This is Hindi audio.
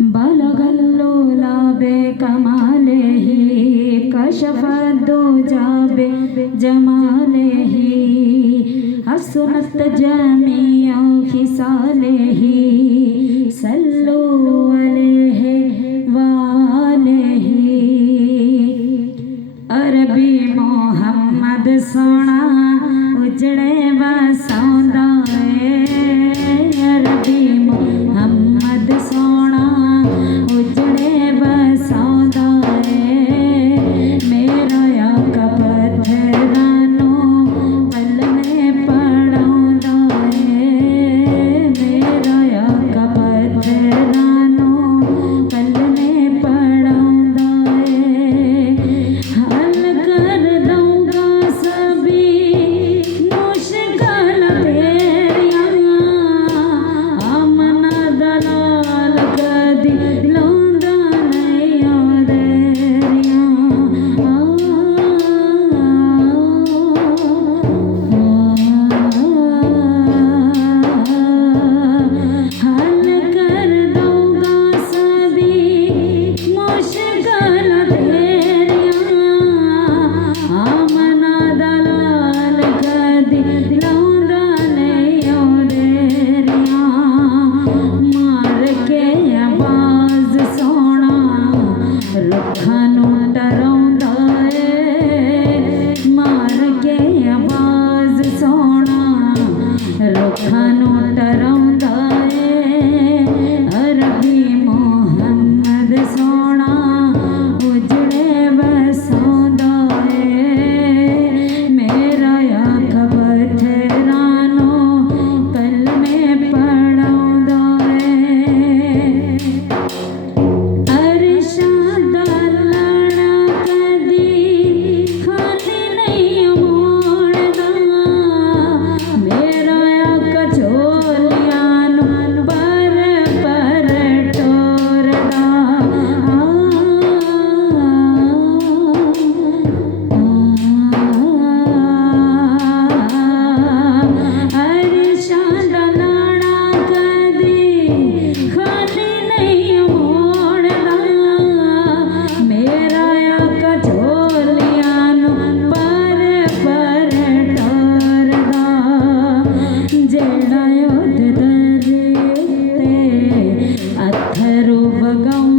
बलगल्लोला बेकमालेहि कशफद्दुजा बेजमालेहि हसनत जमीअ खिसालेहि सल्लु अलैहि वालेहि। अरबी मोहम्मद सोना उजड़े बसौंदा अरबी मोहम्मद सोना उजड़े बसौंदा मेरा आका पत्थरानो पल में पड़ौंदा मेरा आका पत्थरानो पल में पड़ौंदा हल कर दूंगा सभी मुश्किल तेरियां आमना दलाल कदी लौंदा नहीं औरेरियां हल कर दूंगा सभी मुश्किल तेरियां आमना दलाल कदी लौंदा नहीं औरेरियां मार के आवाज सोना रुखां नूं डराउंदा मार के आवाज सोना रुखां नूं डराउंदा अरबी मोहम्मद सोना उजड़े बसौंदा मेरा आका पत्थरानो पल में पड़ौंदा अरशाद लड़ा कदी खाली नहीं मोड़दा मेरा आका झोलियां नूं पर टोरदा अरशाद लड़ा कदी खाली नहीं मोड़दा मेरा आका झोलियां नूं पर टोरदा जेड़ा युद्ध दे उत्ते अथरू वगाउं